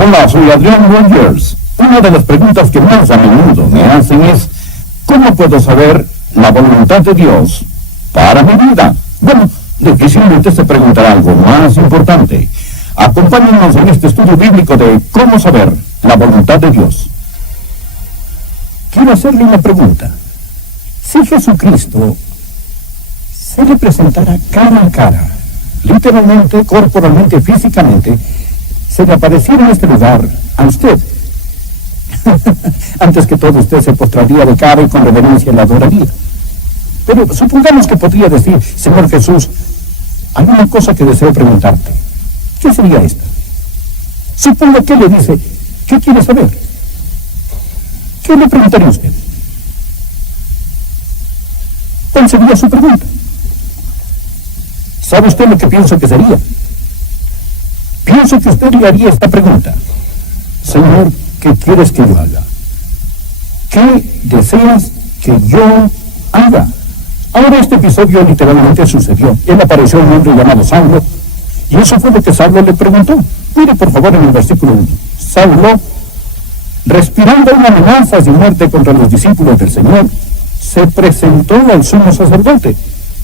Hola, soy Adrián Rogers. Una de las preguntas que más a menudo me hacen es, ¿cómo puedo saber la voluntad de Dios para mi vida? Bueno, difícilmente se preguntará algo más importante. Acompáñenos en este estudio bíblico de cómo saber la voluntad de Dios. Quiero hacerle una pregunta. Si Jesucristo se le presentara cara a cara, literalmente, corporalmente, físicamente, se le apareciera en este lugar a usted, antes que todo usted se postraría de cara y con reverencia le adoraría. Pero supongamos que podría decir, Señor Jesús, hay una cosa que deseo preguntarte. ¿Qué sería esta? Supongo que le dice, ¿qué quiere saber? ¿Qué le preguntaría usted? ¿Cuál sería su pregunta? ¿Sabe usted lo que pienso que sería? Pienso que usted le haría esta pregunta. Señor, ¿qué quieres que yo haga? ¿Qué deseas que yo haga? Ahora este episodio literalmente sucedió. Él apareció un hombre llamado Saulo, y eso fue lo que Saulo le preguntó. Mire por favor en el versículo 1. Saulo, respirando una amenaza de muerte contra los discípulos del Señor, se presentó al sumo sacerdote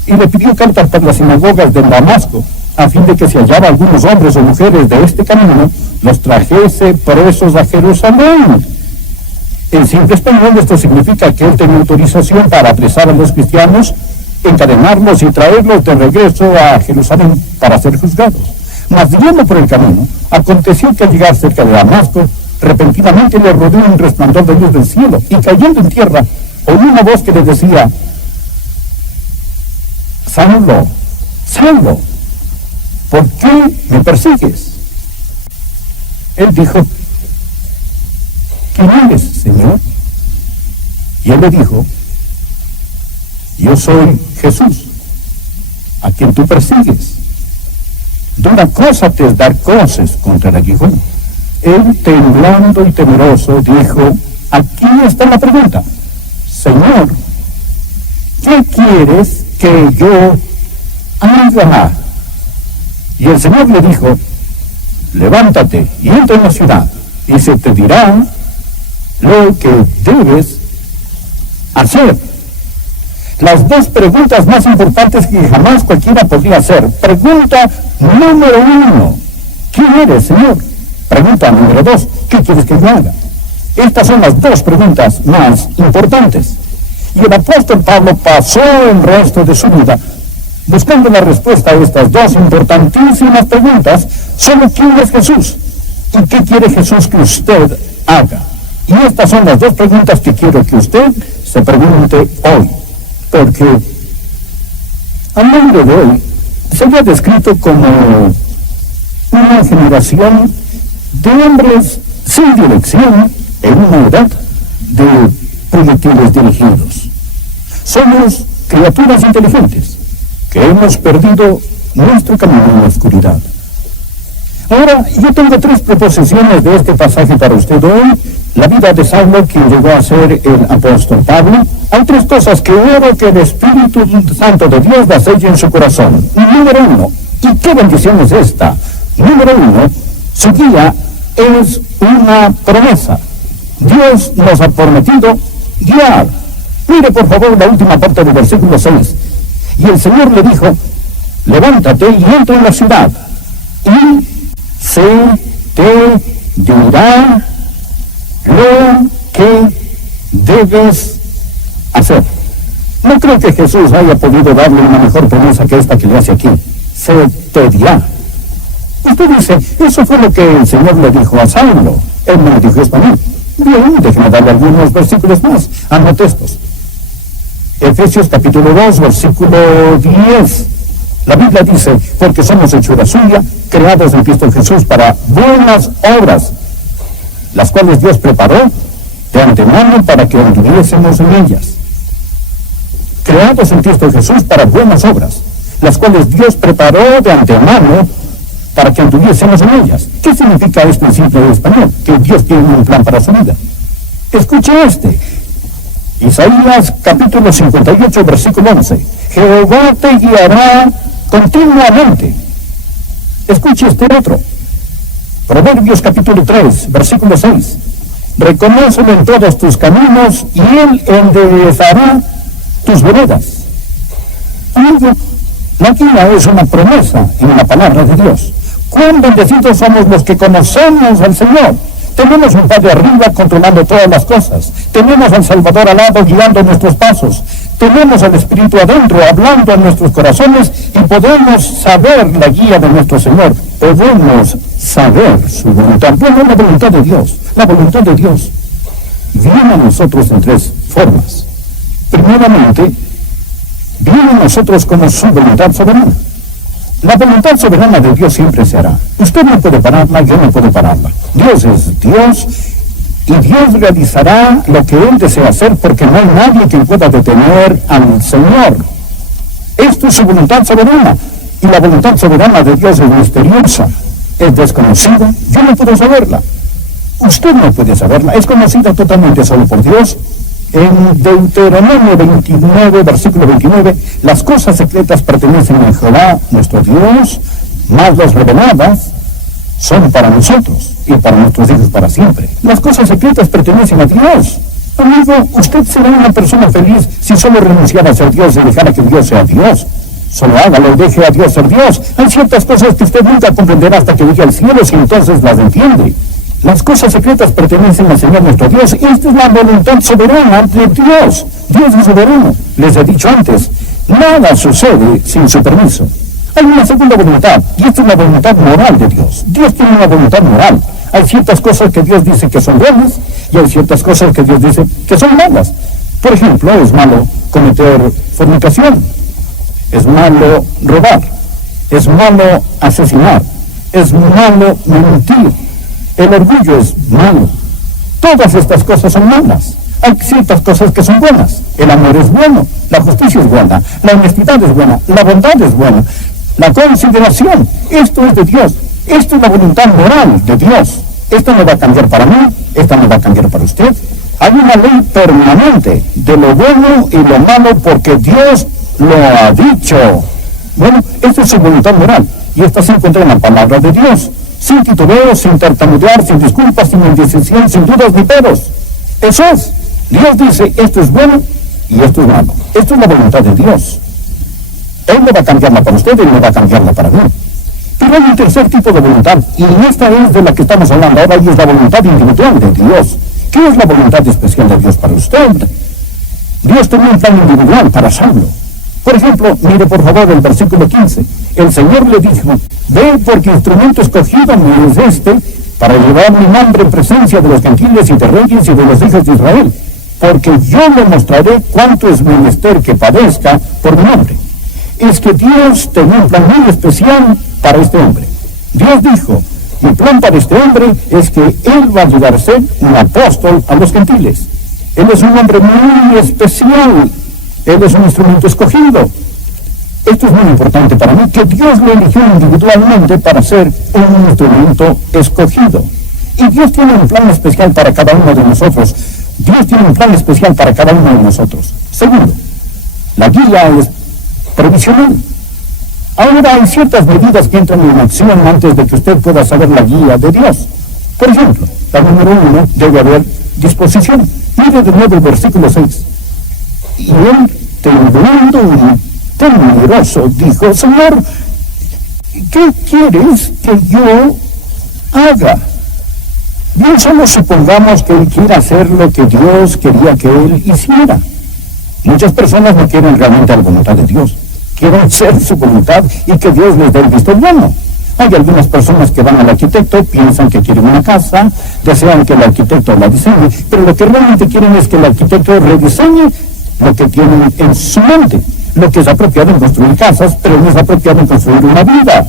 y le pidió cartas para las sinagogas de Damasco, a fin de que si hallaba algunos hombres o mujeres de este camino, los trajese presos a Jerusalén. En simple español esto significa que él tenía autorización para apresar a los cristianos, encadenarlos y traerlos de regreso a Jerusalén para ser juzgados. Mas yendo por el camino, aconteció que al llegar cerca de Damasco, repentinamente le rodeó un resplandor de luz del cielo, y cayendo en tierra, oyó una voz que le decía, Saulo, Saulo, ¿por qué me persigues? Él dijo, ¿quién eres, Señor? Y él le dijo, yo soy Jesús, a quien tú persigues. Dura cosa te es dar cosas contra el aguijón. Él, temblando y temeroso, dijo, aquí está la pregunta, Señor, ¿qué quieres que yo haga? Y el Señor le dijo, levántate y entra en la ciudad, y se te dirá lo que debes hacer. Las dos preguntas más importantes que jamás cualquiera podría hacer. Pregunta número 1, ¿quién eres, Señor? Pregunta número 2, ¿qué quieres que yo haga? Estas son las dos preguntas más importantes. Y el apóstol Pablo pasó el resto de su vida buscando la respuesta a estas dos importantísimas preguntas. Solo ¿quién es Jesús? ¿Y qué quiere Jesús que usted haga? Y estas son las dos preguntas que quiero que usted se pregunte hoy. Porque al mundo de hoy se había descrito como una generación de hombres sin dirección en una edad de proyectiles dirigidos. Somos criaturas inteligentes que hemos perdido nuestro camino en la oscuridad. Ahora, yo tengo 3 proposiciones de este pasaje para usted hoy. La vida de Saulo, quien llegó a ser el apóstol Pablo. Hay 3 cosas que oro que el Espíritu Santo de Dios las selle en su corazón. Número 1, ¿y qué bendición es esta? Número 1, su guía es una promesa. Dios nos ha prometido guiar. Mire por favor la última parte del versículo 6. Y el Señor le dijo, levántate y entra en la ciudad, y se te dirá lo que debes hacer. No creo que Jesús haya podido darle una mejor promesa que esta que le hace aquí. Se te dirá. Usted dice, eso fue lo que el Señor le dijo a Saulo. Él me lo dijo en español. Bien, déjeme darle algunos versículos más. Anote estos. Efesios capítulo 2, versículo 10. La Biblia dice, porque somos hechura suya, creados en Cristo Jesús para buenas obras, las cuales Dios preparó de antemano para que anduviésemos en ellas. Creados en Cristo Jesús para buenas obras, las cuales Dios preparó de antemano para que anduviésemos en ellas. ¿Qué significa esto en simple español? Que Dios tiene un plan para su vida. Escuche este. Isaías capítulo 58, versículo 11. Jehová te guiará continuamente. Escuche este otro. Proverbios capítulo 3, versículo 6. Reconócelo en todos tus caminos y Él enderezará tus veredas. Amigo, la guía es una promesa en la palabra de Dios. Cuán bendecidos somos los que conocemos al Señor. Tenemos un Padre arriba controlando todas las cosas. Tenemos al Salvador al lado guiando nuestros pasos. Tenemos al Espíritu adentro hablando en nuestros corazones y podemos saber la guía de nuestro Señor. Podemos saber su voluntad. Bueno, la voluntad de Dios. La voluntad de Dios viene a nosotros en tres formas. Primeramente, viene a nosotros como su voluntad soberana. La voluntad soberana de Dios siempre se hará. Usted no puede pararla, yo no puedo pararla. Dios es Dios y Dios realizará lo que Él desea hacer porque no hay nadie que pueda detener al Señor. Esto es su voluntad soberana y la voluntad soberana de Dios es misteriosa, es desconocida, yo no puedo saberla. Usted no puede saberla, es conocida totalmente solo por Dios. En Deuteronomio 29, versículo 29, las cosas secretas pertenecen a Jehová, nuestro Dios, mas las reveladas son para nosotros y para nuestros hijos para siempre. Las cosas secretas pertenecen a Dios. Amigo, usted será una persona feliz si solo renunciara a ser Dios y dejara que Dios sea Dios. Solo hágalo y deje a Dios ser Dios. Hay ciertas cosas que usted nunca comprenderá hasta que llegue al cielo y entonces las entiende. Las cosas secretas pertenecen al Señor nuestro Dios. Esta es la voluntad soberana de Dios. Dios es soberano. Les he dicho antes, nada sucede sin su permiso. Hay una segunda voluntad, y esta es la voluntad moral de Dios. Dios tiene una voluntad moral. Hay ciertas cosas que Dios dice que son buenas, y hay ciertas cosas que Dios dice que son malas. Por ejemplo, es malo cometer fornicación, es malo robar, es malo asesinar, es malo mentir. El orgullo es malo. Todas estas cosas son malas. Hay ciertas cosas que son buenas. El amor es bueno, la justicia es buena, la honestidad es buena, la bondad es buena, la consideración. Esto es de Dios. Esto es la voluntad moral de Dios. Esto no va a cambiar para mí, esta no va a cambiar para usted. Hay una ley permanente de lo bueno y lo malo porque Dios lo ha dicho. Bueno, esta es su voluntad moral y esta se encuentra en la palabra de Dios. Sin titubeos, sin tartamudear, sin disculpas, sin indecisión, sin dudas ni peros. Eso es. Dios dice, esto es bueno y esto es malo. Esto es la voluntad de Dios. Él no va a cambiarla para usted, Él no va a cambiarla para mí. Pero hay un tercer tipo de voluntad, y esta es de la que estamos hablando ahora, y es la voluntad individual de Dios. ¿Qué es la voluntad especial de Dios para usted? Dios tenía un plan individual para Saulo. Por ejemplo, mire por favor el versículo 15. El Señor le dijo, ve porque instrumento escogido me es este, para llevar mi nombre en presencia de los gentiles y de reyes y de los hijos de Israel, porque yo le mostraré cuánto es menester que padezca por mi nombre. Es que Dios tenía un plan muy especial para este hombre. Dios dijo, mi plan para este hombre es que él va a llegar a ser un apóstol a los gentiles. Él es un hombre muy especial. Él es un instrumento escogido. Esto es muy importante para mí, que Dios lo eligió individualmente para ser un instrumento escogido. Y Dios tiene un plan especial para cada uno de nosotros. Dios tiene un plan especial para cada uno de nosotros. Segundo, la guía es provisional. Ahora hay ciertas medidas que entran en acción antes de que usted pueda saber la guía de Dios. Por ejemplo, la número 1, debe haber disposición. Mire de nuevo el versículo 6. Y él, temblando y temeroso, dijo, Señor, ¿qué quieres que yo haga? Bien, solo supongamos que él quiera hacer lo que Dios quería que él hiciera. Muchas personas no quieren realmente la voluntad de Dios. Quieren hacer su voluntad y que Dios les dé el visto bueno. Hay algunas personas que van al arquitecto, piensan que quieren una casa, desean que el arquitecto la diseñe, pero lo que realmente quieren es que el arquitecto rediseñe lo que tienen en su mente. Lo que es apropiado en construir casas, pero no es apropiado en construir una vida.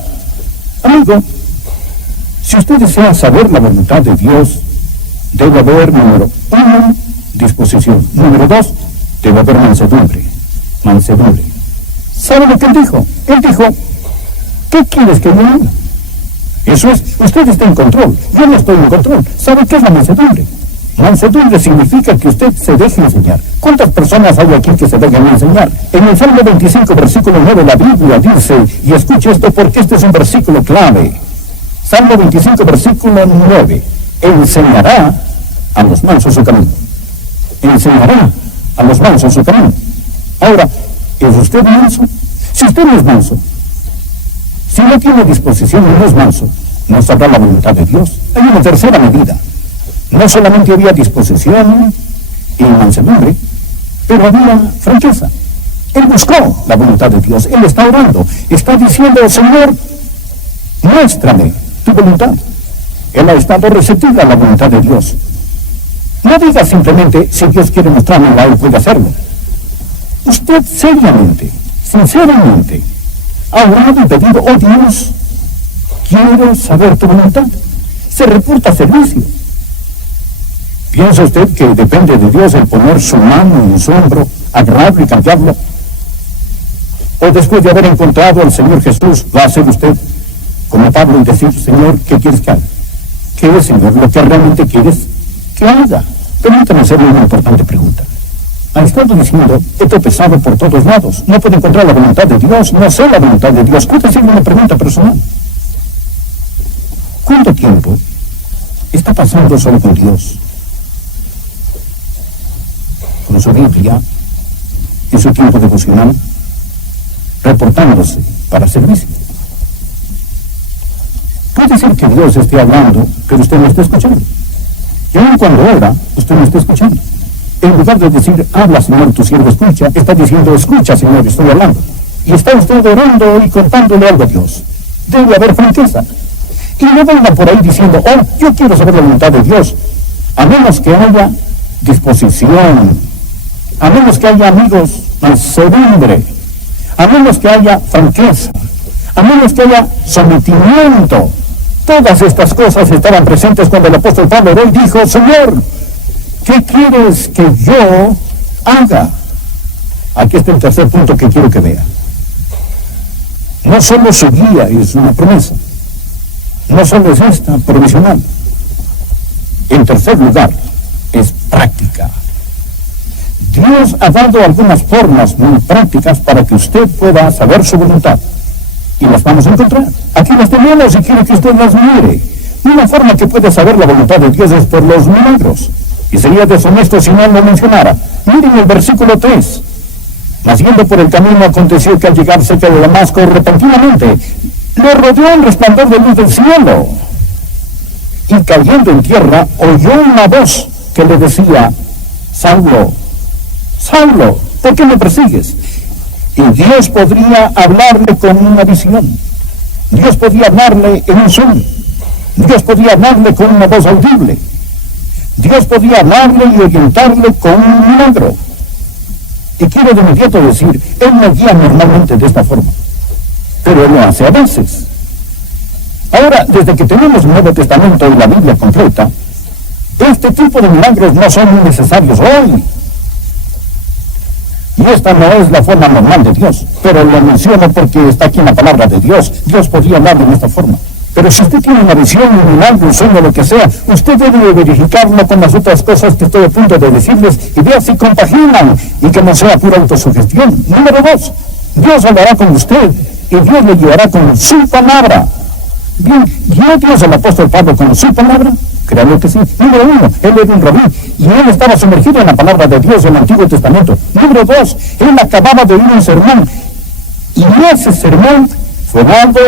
Amigo, si usted desea saber la voluntad de Dios, debe haber, número 1, disposición. Número 2, debe haber mansedumbre. Mansedumbre. ¿Sabe lo que él dijo? Él dijo, ¿qué quieres que yo haga? Eso es, usted está en control, yo no estoy en control. ¿Sabe qué es la mansedumbre? Mansedumbre significa que usted se deje enseñar. ¿Cuántas personas hay aquí que se dejan enseñar? En el Salmo 25, versículo 9, la Biblia dice, y escuche esto porque este es un versículo clave. Salmo 25, versículo 9. Enseñará a los mansos su camino. Enseñará a los mansos su camino. Ahora, ¿es usted manso? Si usted no es manso, si no tiene disposición y no es manso, no sabrá la voluntad de Dios. Hay una tercera medida. No solamente había disposición y mansedumbre, pero había franqueza. Él buscó la voluntad de Dios. Él está orando. Está diciendo, Señor, muéstrame tu voluntad. Él ha estado receptivo a la voluntad de Dios. No diga simplemente, si Dios quiere mostrármela, Él puede hacerlo. Usted seriamente, sinceramente, ha orado y pedido, oh Dios, quiero saber tu voluntad. Se reporta servicio. ¿Piensa usted que depende de Dios el poner su mano en su hombro, agarrarlo y cambiarlo? ¿O después de haber encontrado al Señor Jesús, va a hacer usted como Pablo y decir, Señor, ¿qué quieres que haga? ¿Qué es, Señor, lo que realmente quieres que haga? Permítame hacerle una importante pregunta. Ha estado diciendo, he tropezado por todos lados, no puedo encontrar la voluntad de Dios, no sé la voluntad de Dios. ¿Puede hacerle una pregunta personal? ¿Cuánto tiempo está pasando solo con Dios? Con su Biblia, en su tiempo devocional, reportándose para servicio. Puede ser que Dios esté hablando, pero usted no está escuchando. Y aun cuando ora, usted no está escuchando. En lugar de decir, habla Señor, tu siervo escucha, está diciendo, escucha Señor, estoy hablando. Y está usted orando y contándole algo a Dios. Debe haber franqueza. Y no venga por ahí diciendo, oh, yo quiero saber la voluntad de Dios. A menos que haya disposición, a menos que haya, amigos, mansedumbre, a menos que haya franqueza, a menos que haya sometimiento. Todas estas cosas estaban presentes cuando el apóstol Pablo oró y dijo, Señor, ¿qué quieres que yo haga? Aquí está el tercer punto que quiero que vea. No solo su guía es una promesa, no solo es esta provisional. En tercer lugar, es práctica. Dios ha dado algunas formas muy prácticas para que usted pueda saber su voluntad. Y las vamos a encontrar. Aquí las tenemos y quiero que usted las mire. Una forma que puede saber la voluntad de Dios es por los milagros. Y sería deshonesto si no lo mencionara. Miren el versículo 3. Mas yendo por el camino aconteció que al llegar cerca de Damasco, repentinamente le rodeó el resplandor de luz del cielo. Y cayendo en tierra, oyó una voz que le decía, Saulo, Saulo, ¿por qué me persigues? Y Dios podría hablarle con una visión. Dios podía hablarle en un sueño. Dios podía hablarle con una voz audible. Dios podía hablarle y orientarle con un milagro. Y quiero de inmediato decir, Él no guía normalmente de esta forma, pero Él lo hace a veces. Ahora, desde que tenemos el Nuevo Testamento y la Biblia completa, este tipo de milagros no son muy necesarios hoy. Y esta no es la forma normal de Dios, pero lo menciono porque está aquí en la palabra de Dios. Dios podría hablarle de esta forma. Pero si usted tiene una visión, un milagro, un sueño, lo que sea, usted debe verificarlo con las otras cosas que estoy a punto de decirles y vea si compaginan y que no sea pura autosugestión. Número 2, Dios hablará con usted y Dios le guiará con su palabra. Bien, ¿guió Dios al apóstol Pablo con su palabra? Créanlo que sí. Número 1, él era un rabí y él estaba sumergido en la palabra de Dios en el Antiguo Testamento. Número 2, él acababa de oír un sermón y ese sermón fue dado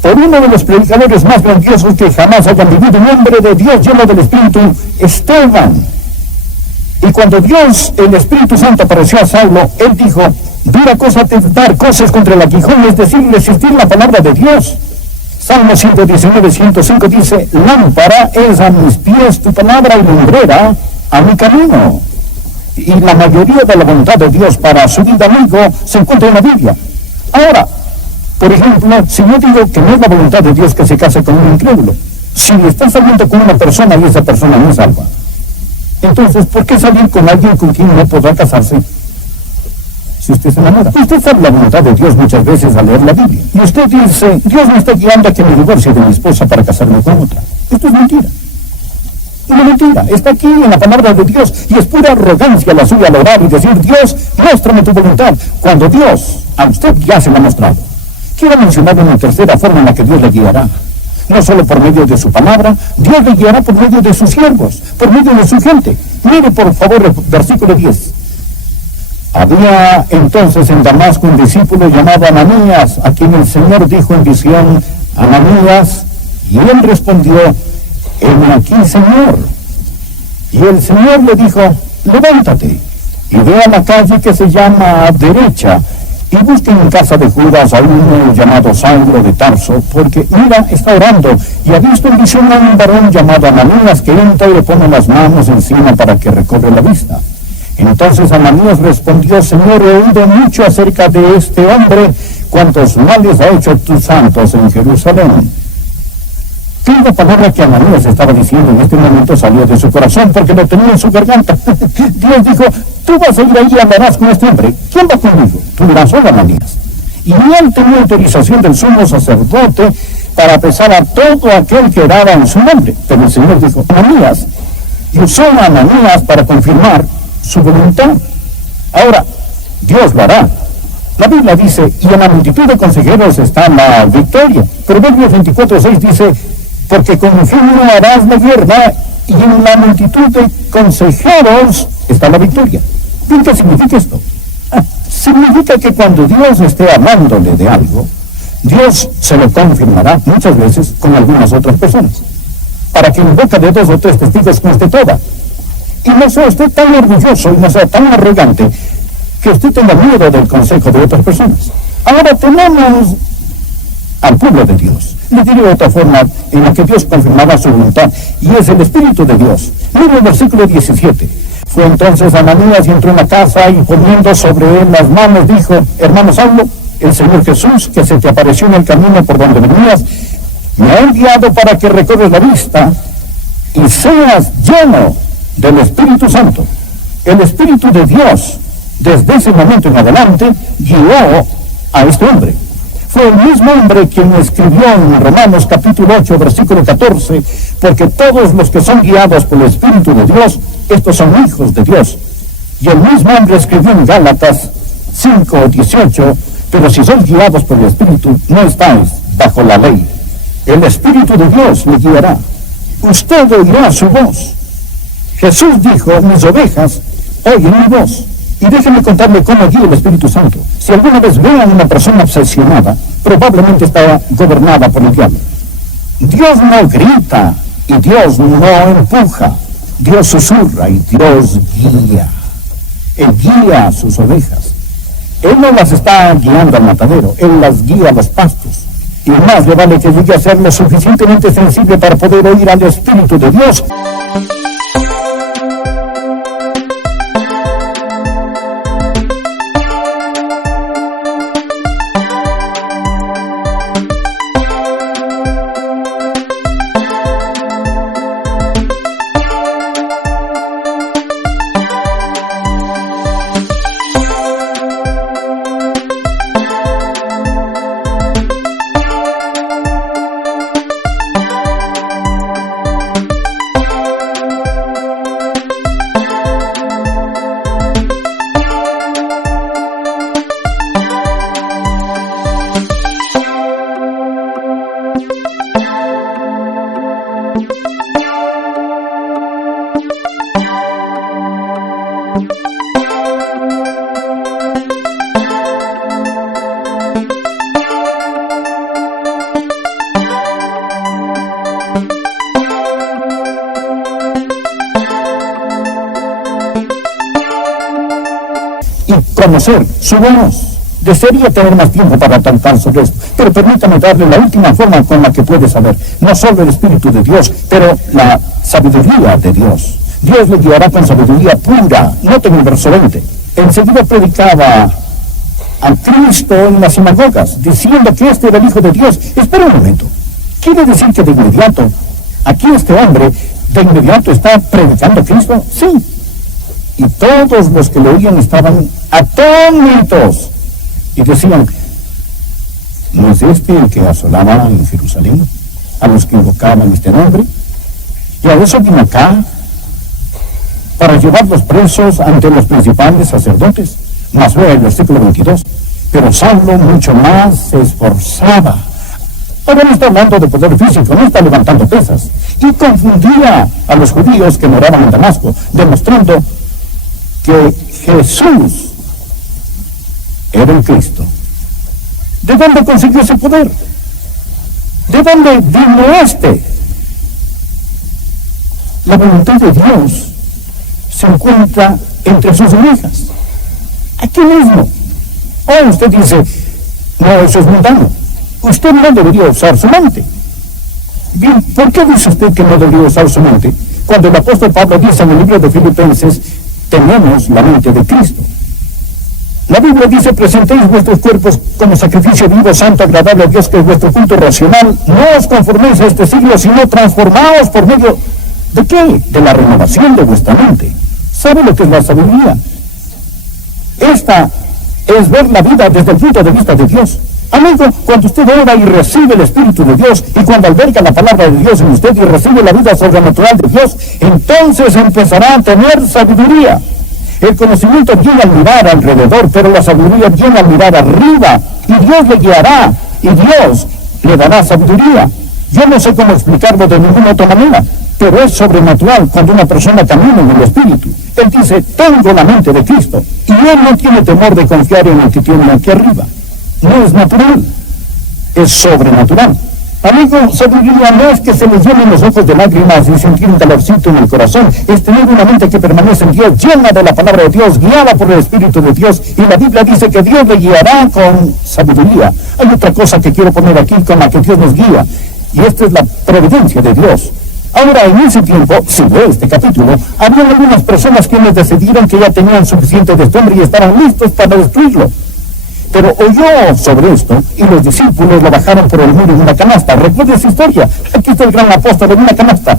por uno de los predicadores más grandiosos que jamás hayan vivido, un hombre de Dios lleno del Espíritu, Esteban. Y cuando Dios, el Espíritu Santo, apareció a Saulo, él dijo, dura cosa dar cosas contra el aguijón, es decir, resistir la palabra de Dios. Salmo 119, 105 dice, lámpara es a mis pies tu palabra y lumbrera a mi camino. Y la mayoría de la voluntad de Dios para su vida, amigo, se encuentra en la Biblia. Ahora, por ejemplo, si yo digo que no es la voluntad de Dios que se case con un incrédulo, si está saliendo con una persona y esa persona no es salva, entonces, ¿por qué salir con alguien con quien no podrá casarse? Si usted se enamora. Usted sabe la voluntad de Dios muchas veces al leer la Biblia. Y usted dice, Dios me está guiando a que me divorcie de mi esposa para casarme con otra. Esto es mentira. Una mentira. Está aquí en la palabra de Dios y es pura arrogancia la suya al orar y decir, Dios, muéstrame tu voluntad, cuando Dios a usted ya se la ha mostrado. Quiero mencionar una tercera forma en la que Dios le guiará. no solo por medio de su palabra, Dios le guiará por medio de sus siervos, por medio de su gente. Mire por favor el versículo 10. Había entonces en Damasco un discípulo llamado Ananías, a quien el Señor dijo en visión: Ananías, y él respondió: heme aquí, Señor. Y el Señor le dijo: levántate y ve a la calle que se llama Derecha, y busque en casa de Judas a uno llamado Saulo de Tarso, porque mira, está orando, y ha visto en visión a un varón llamado Ananías que entra y le pone las manos encima para que recobre la vista. Entonces Ananías respondió: Señor, he oído mucho acerca de este hombre, cuantos males ha hecho tus santos en Jerusalén. Cada palabra que Ananías estaba diciendo en este momento salió de su corazón, porque lo tenía en su garganta. Dios dijo: tú vas a ir ahí y hablarás con este hombre. ¿Quién va conmigo? Tú dirás: hola, Ananías. Y él tenía autorización del sumo sacerdote para apresar a todo aquel que oraba en su nombre. Pero el Señor dijo: Ananías, y usó a Ananías para confirmar su voluntad. Ahora, Dios lo hará. La Biblia dice: y en la multitud de consejeros está la victoria. Proverbios 24:6 dice: porque con ingenio harás la guerra, y en la multitud de consejeros está la victoria. ¿Bien qué significa esto? Significa que cuando Dios esté hablándole de algo, Dios se lo confirmará muchas veces con algunas otras personas, para que en boca de 2 o 3 testigos conste toda. Y no sea usted tan orgulloso y no sea tan arrogante que usted tenga miedo del consejo de otras personas. Ahora tenemos al pueblo de Dios. Le diré de otra forma en la que Dios confirmará su voluntad, y es el Espíritu de Dios. Mire el versículo 17. Fue entonces Ananías y entró en la casa, y poniendo sobre él las manos dijo: hermano Saulo, el Señor Jesús, que se te apareció en el camino por donde venías, me ha enviado para que recorres la vista y seas lleno del Espíritu Santo. El Espíritu de Dios, desde ese momento en adelante, guió a este hombre. Fue el mismo hombre quien escribió en Romanos capítulo 8, versículo 14, porque todos los que son guiados por el Espíritu de Dios, estos son hijos de Dios. Y el mismo hombre escribió en Gálatas 5, 18, pero si sois guiados por el Espíritu, no estáis bajo la ley. El Espíritu de Dios le guiará. Usted oirá su voz. Jesús dijo: mis ovejas oyen mi voz. Y déjenme contarle cómo guía el Espíritu Santo. Si alguna vez ve a una persona obsesionada, probablemente está gobernada por el diablo. Dios no grita y Dios no empuja. Dios susurra y Dios guía. Él guía a sus ovejas. Él no las está guiando al matadero, Él las guía a los pastos. Y más le vale que llegue a ser lo suficientemente sensible para poder oír al Espíritu de Dios. Conocer su voz. Desearía tener más tiempo para tratar sobre esto, pero permítame darle la última forma con la que puede saber, no solo el Espíritu de Dios, pero la sabiduría de Dios. Dios le guiará con sabiduría pura. Noten el verso 20. Enseguida predicaba a Cristo en las sinagogas, diciendo que este era el Hijo de Dios. Espera un momento. ¿Quiere decir que de inmediato, aquí este hombre, de inmediato está predicando a Cristo? Sí. Y todos los que lo oían estaban atónitos y decían: ¿no es este el que asolaba en Jerusalén a los que invocaban este nombre? Y a eso vino acá, para llevarlos presos ante los principales sacerdotes. Mas vea el versículo 22. Pero Saulo mucho más se esforzaba Ahora no está hablando de poder físico, no está levantando pesas. Y confundía a los judíos que moraban en Damasco, demostrando que Jesús era el Cristo. ¿De dónde consiguió ese poder? ¿De dónde vino este? La voluntad de Dios se encuentra entre sus orejas, aquí mismo. Oh, usted dice, no, eso es mundano. Usted no debería usar su mente. Bien, ¿por qué dice usted que no debería usar su mente? Cuando el apóstol Pablo dice en el libro de Filipenses, tenemos la mente de Cristo. La Biblia dice, presentéis vuestros cuerpos como sacrificio vivo, santo, agradable a Dios, que es vuestro culto racional. No os conforméis a este siglo, sino transformaos por medio ¿de qué? De la renovación de vuestra mente. ¿Sabe lo que es la sabiduría? Esta es ver la vida desde el punto de vista de Dios. Amigo, cuando usted ora y recibe el Espíritu de Dios, y cuando alberga la palabra de Dios en usted y recibe la vida sobrenatural de Dios, entonces empezará a tener sabiduría. El conocimiento viene al mirar alrededor, pero la sabiduría viene al mirar arriba, y Dios le guiará, y Dios le dará sabiduría. Yo no sé cómo explicarlo de ninguna otra manera, pero es sobrenatural cuando una persona camina en el Espíritu. Él dice, tengo la mente de Cristo, y él no tiene temor de confiar en el que tiene aquí arriba. No es natural, es sobrenatural. Amigo, sabiduría no es que se le llenen los ojos de lágrimas y sentir un calorcito en el corazón, es tener una mente que permanece en Dios, llena de la palabra de Dios, guiada por el Espíritu de Dios, y la Biblia dice que Dios le guiará con sabiduría. Hay otra cosa que quiero poner aquí con la que Dios nos guía, y esta es la providencia de Dios. Ahora, en ese tiempo, si lee este capítulo, había algunas personas quienes decidieron que ya tenían suficiente destumbre y estaban listos para destruirlo. Pero oyó sobre esto y los discípulos lo bajaron por el muro en una canasta. Recuerda esa historia. Aquí está el gran apóstol en una canasta.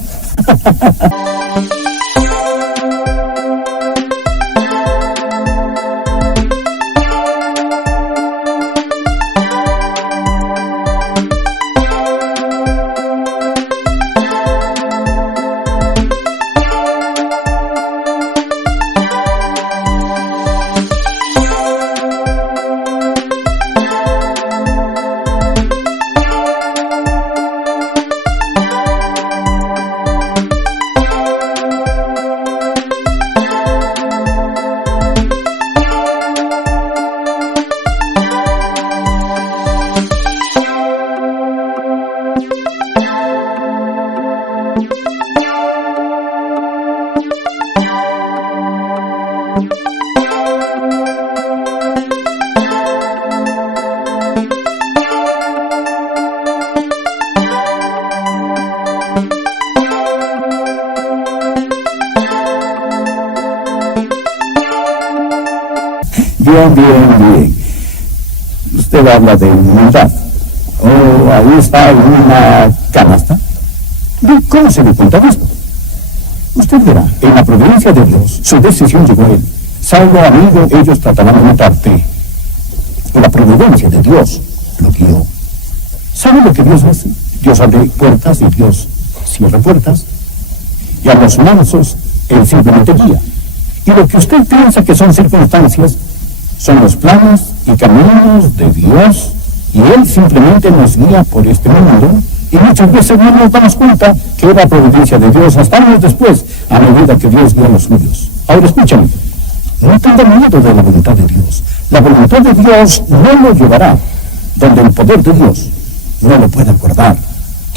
Bien. Usted habla de humildad. Oh, ahí está en una canasta. ¿Cómo se le cuenta esto? Usted verá, en la providencia de Dios, su decisión llegó a él. Saulo, amigo, ellos tratarán de matarte. La providencia de Dios lo guió. ¿Sabe lo que Dios hace? Dios abre puertas y Dios cierra puertas. Y a los mansos, Él simplemente guía. Y lo que usted piensa que son circunstancias, son los planes y caminos de Dios, y Él simplemente nos guía por este mundo, y muchas veces no nos damos cuenta que era providencia de Dios hasta años después, a medida que Dios guía a los suyos. Ahora escúchame, no tenga miedo de la voluntad de Dios. La voluntad de Dios no lo llevará donde el poder de Dios no lo pueda guardar.